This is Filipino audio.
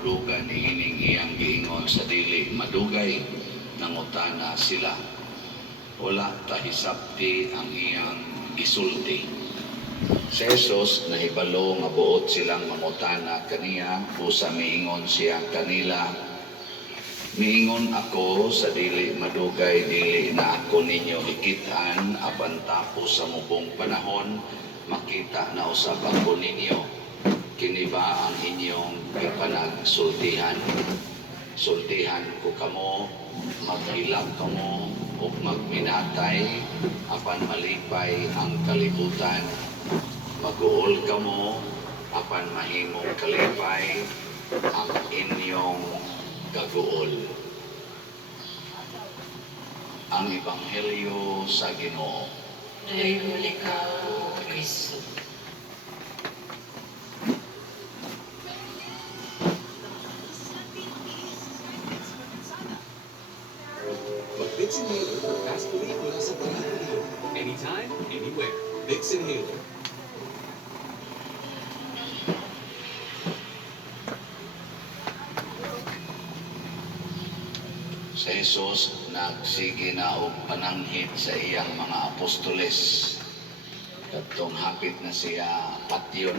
kahulugan ni ining iyang giingon sa dili madugay nangutana sila. Wala tahisapti ang iyang gisulti. Si Jesus nahibalo nga buot silang mangutana kaniya, busa miingon siya kanila, miingon ako sa dili madugay, dili na ako ninyo hikitaan, apan tapos sa mubong panahon makita na usab ako ninyo. Kini ba ang inyong panagsultihan? Sultihan ko kamo, maghilag kamo o magminatay, apan malipay ang kalibutan. Mag-uol kamo, apan mahimong kalipay ang inyong gaguol. Ang Ebanghelyo sa Ginoo. Dayon ikaw, O Kristo. Vicks Inhaler, fast relief mula sa pag-inhaler. Anytime, anywhere. Vicks Inhaler. Sa Jesus nagsige na og pananghid sa iyang mga apostoles. Kadtong hapit na siya patyon,